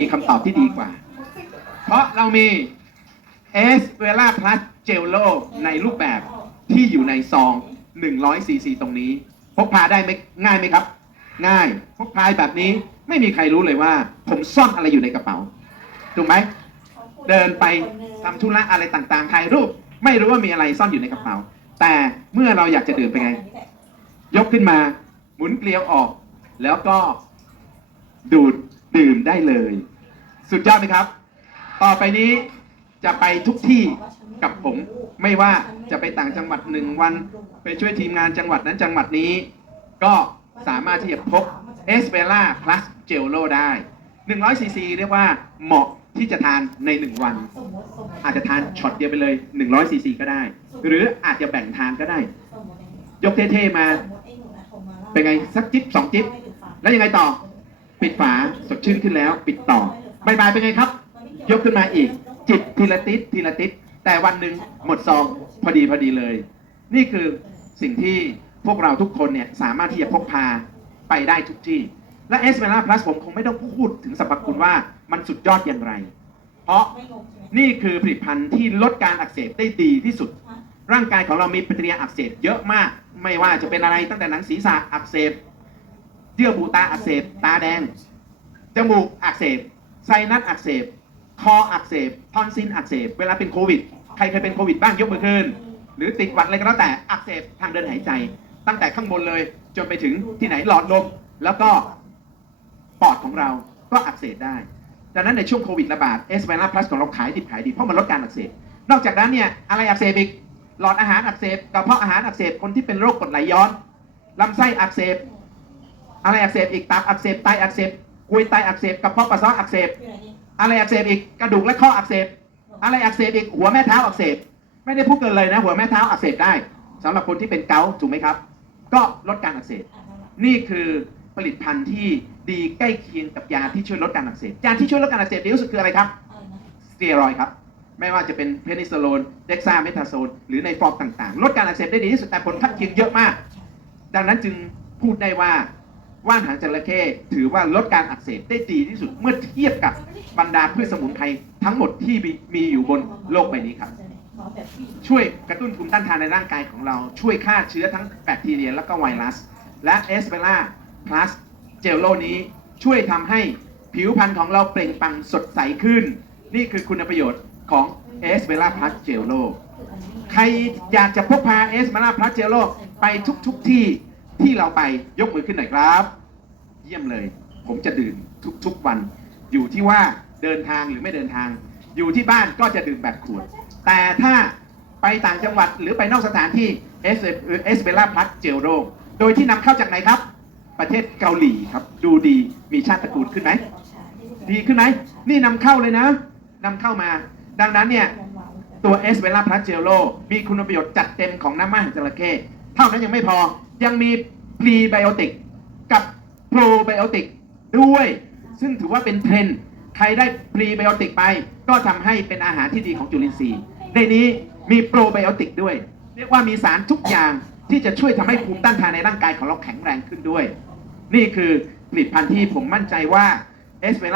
มีคำตอบที่ดีกว่า เพราะเรามีเอสเวล่าพลัสเจลโลในรูปแบบที่อยู่ในซอง 100ซีซีตรงนี้ พกพาได้ไหมง่ายไหมครับ ง่ายพกพาแบบนี้ไม่มีใครรู้เลยว่า ผมซ่อนอะไรอยู่ในกระเป๋า ถูกไหม เดินไปทำธุระอะไรต่างๆถ่ายรูป ไม่รู้ว่ามีอะไรซ่อนอยู่ในกระเป๋า แต่เมื่อเราอยากจะดื่มเป็นไง ยกขึ้นมา หมุนเกลียวออก แล้วก็ดูด ดื่มได้เลย สุดยอดไหมครับ ต่อไปนี้จะไปทุกที่กับผม ไม่ว่าจะไปต่างจังหวัดหนึ่งวัน ไปช่วยทีมงานจังหวัดนั้นจังหวัดนี้ ก็สามารถที่จะพกเอสเ l ล่า plus เจลโลได้100ซีซีเรียกว่าเหมาะที่จะทานใน 1 วัน อาจจะทานช็อตเดียวไปเลย100ซีซีก็ได้ หรืออาจจะแบ่งทานก็ได้ ยกเท่ๆมา เป็นไง สักจิ๊บสองจิ๊บ แล้วยังไงต่อ ปิดฝาสดชื่นขึ้นแล้ว ปิดต่อบายบายเป็นไงครับ ยกขึ้นมาอีก จิบทีละติดทีละติดแต่วันหนึ่งหมดซองพอดีพอดีเลย นี่คือสิ่งที่พวกเราทุกคนเนี่ยสามารถที่จะพกพาไปได้ทุกที่ และเอสเมล่าพลัสผมคงไม่ต้องพูดถึงสรรพคุณว่ามันสุดยอดอย่างไร เพราะนี่คือผลิตภัณฑ์ที่ลดการอักเสบได้ดีที่สุด ร่างกายของเรามีปฏิกิริยาอักเสบเยอะมาก ไม่ว่าจะเป็นอะไรตั้งแต่หนังศีรษะอักเสบ เยื่อบุตาอักเสบ ตาแดง จมูกอักเสบ ไซนัสอักเสบ คออักเสบ ทอนซิลอักเสบ เวลาเป็นโควิด ใครเคยเป็นโควิดบ้างยกมือขึ้น หรือติดหวัดอะไรก็แล้วแต่ อักเสบทางเดินหายใจ ตั้งแต่ข้างบนเลย จนไปถึงที่ไหนหลอดลม แล้วก็ปอดของเรา ก็อักเสบได้ ดังนั้นในช่วงโควิดระบาดเอสเวล่าพลัสของเราขายดิบขายดี เพราะมันลดการอักเสบ นอกจากนั้นเนี่ยอะไรอักเสบอีก หลอดอาหารอักเสบ กระเพาะอาหารอักเสบ คนที่เป็นโรคกรดไหลย้อนลำไส้อักเสบ อะไรอักเสบอีกตับอักเสบไตอักเสบกรวยไตอักเสบกระเพาะปัสสาวะอักเสบอะไรอักเสบอีกกระดูกและข้ออักเสบอะไรอักเสบอีกหัวแม่เท้าอักเสบไม่ได้พูดเกินเลยนะ หัวแม่เท้าอักเสบได้สำหรับคนที่เป็นเกาต์ถูกไหมครับ ก็ลดการอักเสบนี่คือผลิตภัณฑ์ที่ดีใกล้เคียงกับยาที่ช่วยลดการอักเสบยาที่ช่วยลดการอักเสบดีที่สุดคืออะไรครับสเตียรอยด์ครับไม่ว่าจะเป็นเพนิซิลลินเด็กซาเมทาโซนหรือในฟอร์มต่างๆ ลดการอักเสบได้ดีที่สุดแต่ผลข้างเคียงเยอะมาก ดังนั้นจึงพูดได้ว่า ว่านหางจระเข้ถือว่าลดการอักเสบได้ดีที่สุดเมื่อเทียบกับบรรดาพืชสมุนไพรทั้งหมดที่มีอยู่บนโลกใบนี้ครับ ช่วยกระตุ้นภูมิต้านทานในร่างกายของเรา ช่วยฆ่าเชื้อทั้งแบคทีเรียและก็ไวรัส และเอสเ l ล่าพลัสเจลโลนี้ช่วยทำให้ผิวพรรณของเราเปล่งปลั่งสดใสขึ้น นี่คือคุณประโยชน์ของเอสเ l ล่าพลัสเจลโลใครอยากจะพกพาเอสมาลาพลัสเจลโลไปทุกๆทที่ ที่เราไปยกมือขึ้นหน่อยครับ เยี่ยมเลย ผมจะดื่มทุกๆวัน อยู่ที่ว่าเดินทางหรือไม่เดินทาง อยู่ที่บ้านก็จะดื่มแบบขวด แต่ถ้าไปต่างจังหวัดหรือไปนอกสถานที่เอสเอสเบล่าพลัสเจลโลโดยที่นำเข้าจากไหนครับ ประเทศเกาหลีครับ ดูดีมีชาติตระกูลขึ้นไหมดีขึ้นไหมนี่นำเข้าเลยนะนำเข้ามา ดังนั้นเนี่ยตัวเอสเวล่าพลัสเจลโลมีคุณประโยชน์จัดเต็มของน้ำมันจระเข้เท่านั้นยังไม่พอ ยังมีพรีไบโอติกกับโปรไบโอติกด้วย ซึ่งถือว่าเป็นเทรนด์ใครได้พรีไบโอติกไป ก็ทำให้เป็นอาหารที่ดีของจุลินทรีย์ ในนี้มีโปรไบโอติกด้วย เรียกว่ามีสารทุกอย่างที่จะช่วยทำให้ภูมิต้านทานในร่างกายของเราแข็งแรงขึ้นด้วย นี่คือผลิตภัณฑ์ที่ผมมั่นใจว่าเอสเวลา